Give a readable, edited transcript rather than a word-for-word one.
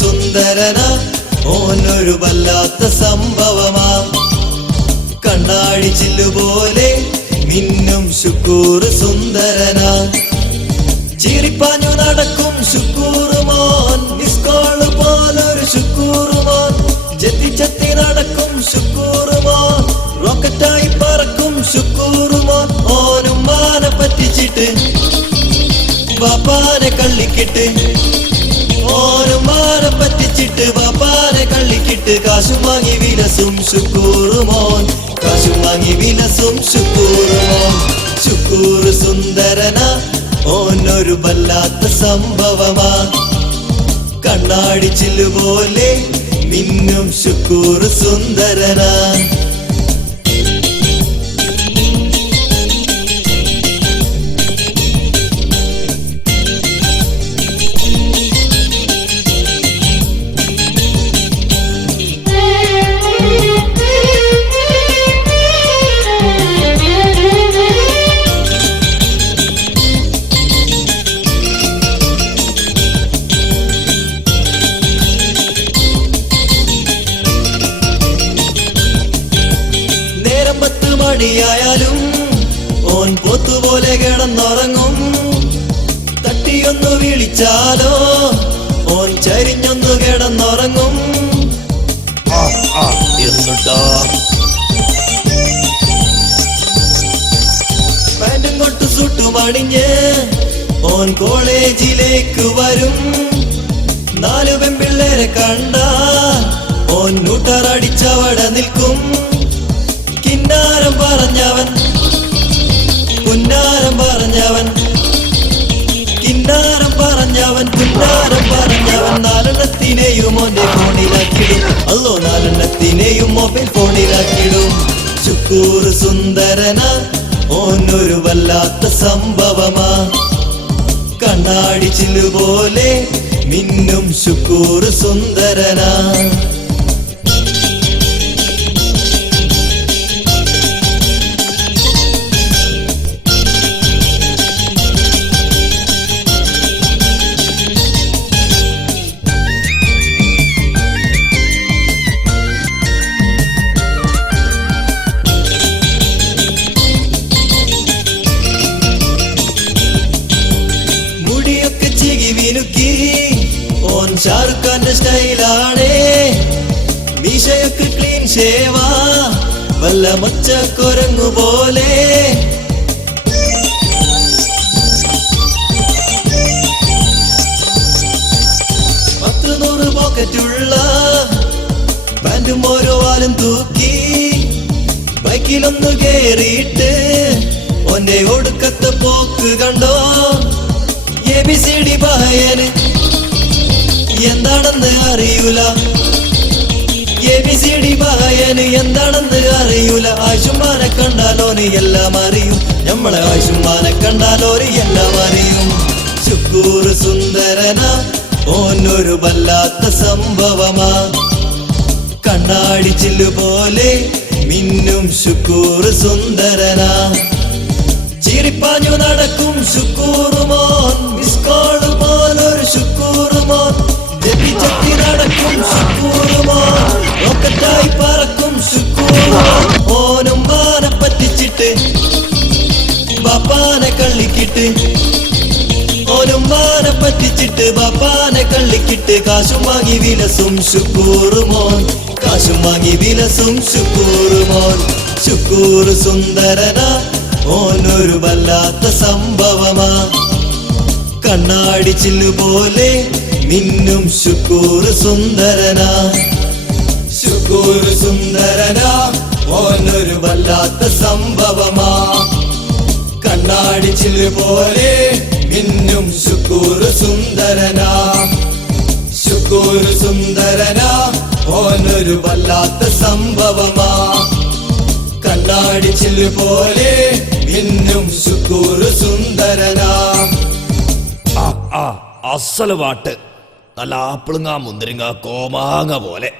സുന്ദരനാ ഓനൊരു വല്ലാത്ത സംഭവമാ കണ്ണാടി ചില്ലുപോലെ മിന്നും ശുക്കൂർ സുന്ദരനാ ചിരിപ്പാഞ്ഞു നടക്കും ശുക്കൂറുമോൻ മിസ്കോള് പോലൊരു ശുക്കൂറുമോൻ ചെത്തി ചെത്തി നടക്കും ശുക്കൂറുമോൻ റോക്കറ്റായി പറക്കും ശുക്കൂറുമോൻ ഓനും മാനെ പറ്റിച്ചിട്ട് ബാപ്പാനെ കള്ളിക്കിട്ട് ഓനും മാനെ പറ്റിച്ചിട്ട് ബാപ്പാനെ കള്ളിക്കിട്ട് കാശും വാങ്ങി വിലസും ശുക്കൂറുമോൻ കാശും വാങ്ങി വിലസും ശുക്കൂറുമോൻ ശുക്കൂർ സുന്ദരനാ ഓനൊരു വല്ലാത്ത സംഭവമാ കണ്ണാടി ചില്ലുപോലെ മിന്നും ശുക്കൂർ സുന്ദരനാ മണിയായാലും ഓൻ പോത്തുപോലെ കിടന്നുറങ്ങും തട്ടിയൊന്നു വിളിച്ചാലോ ഓൻ ചരിഞ്ഞൊന്നു കിടന്നുറങ്ങും എന്നിട്ടോ പാൻറ്റും കൊട്ടു സുട്ടുമണിഞ്ഞ് ഓൻ കോളേജിലേക്ക് വരും 4 പെൺപിള്ളേരെ കണ്ടാൽ ഓൻ നൂട്ടറടിച്ചവിടെ നിൽക്കും കിന്നാരം പറഞ്ഞവൻ പുന്നാരം പറഞ്ഞവൻ കിന്നാരം പറഞ്ഞവൻ പുന്നാരം പറഞ്ഞവൻ 4 ഓന്റെ ഫോണിലാക്കിടും അല്ലോ 4 മൊബൈൽ ഫോണിലാക്കിടും ശുക്കൂർ സുന്ദരനാ ഓനൊരു വല്ലാത്ത സംഭവമാ കണ്ണാടി ചില്ലുപോലെ മിന്നും ശുക്കൂർ സുന്ദരനാ ഓൻ ഷാറുഖ് ഖാന്റെ സ്റ്റൈലാണേ മീശയൊക്കെ ക്ലീൻ ഷേവാ വല്ല മൊച്ചക്കൊരങ്ങു പോലെ പത്ത് 100 പോക്കറ്റുള്ള പാൻറ്റും ഓരോ വാലും തൂക്കി ബൈക്കിലൊന്നു കേറിയിട്ട് ഓന്റെ ഒടുക്കത്തെ പോക്ക് കണ്ടോ ABCD പായന് എന്താണെന്ന് അറിയൂല ABCD പായന് എന്താണെന്ന് അറിയൂല ആശുമാനെ കണ്ടാലോന് എല്ലാം അറിയും നമ്മളെ ആശുമാനെ കണ്ടാലോര് എല്ലാം അറിയും ശുക്കൂർ സുന്ദരനാ ഓനൊരു വല്ലാത്ത സംഭവമാ കണ്ണാടി ചില്ലുപോലെ മിന്നും ശുക്കൂർ സുന്ദരനാ ചിരിപ്പാഞ്ഞു നടക്കും ശുക്കൂറുമോൻ മിസ്കോള് പോലൊരു ശുക്കൂറുമോൻ ചെത്തി ചെത്തി നടക്കും ശുക്കൂറുമോൻ റോക്കറ്റായി പറക്കും ശുക്കൂറുമോൻ ഓനും മാനെ പറ്റിച്ചിട്ട് ബാപ്പാനെ കള്ളിക്കിട്ട് ഓനും മാനെ പറ്റിച്ചിട്ട് ബാപ്പാനെ കള്ളിക്കിട്ട് കാശും വാങ്ങി വിലസും ശുക്കൂറുമോൻ കാശും വാങ്ങി വിലസും ശുക്കൂറുമോൻ ശുക്കൂർ സുന്ദരനാ ഓനൊരു വല്ലാത്ത സംഭവമാ കണ്ണാടി ചില്ലുപോലെ മിന്നും ശുക്കൂർ സുന്ദരനാ ശുക്കൂർ സുന്ദരനാ ഓനൊരു വല്ലാത്ത സംഭവമാ കണ്ണാടി ചില്ലുപോലെ മിന്നും ശുക്കൂർ സുന്ദരനാ ശുക്കൂർ സുന്ദരനാ ഓനൊരു വല്ലാത്ത സംഭവമാ. കണ്ണാടി ചില്ല് പോലെ മിന്നും ശുക്കൂർ സുന്ദരനാ. അസല് പാട്ട്, നല്ല ആപ്പിളുങ്ങ മുന്തിരിങ്ങ കോമാങ്ങ പോലെ.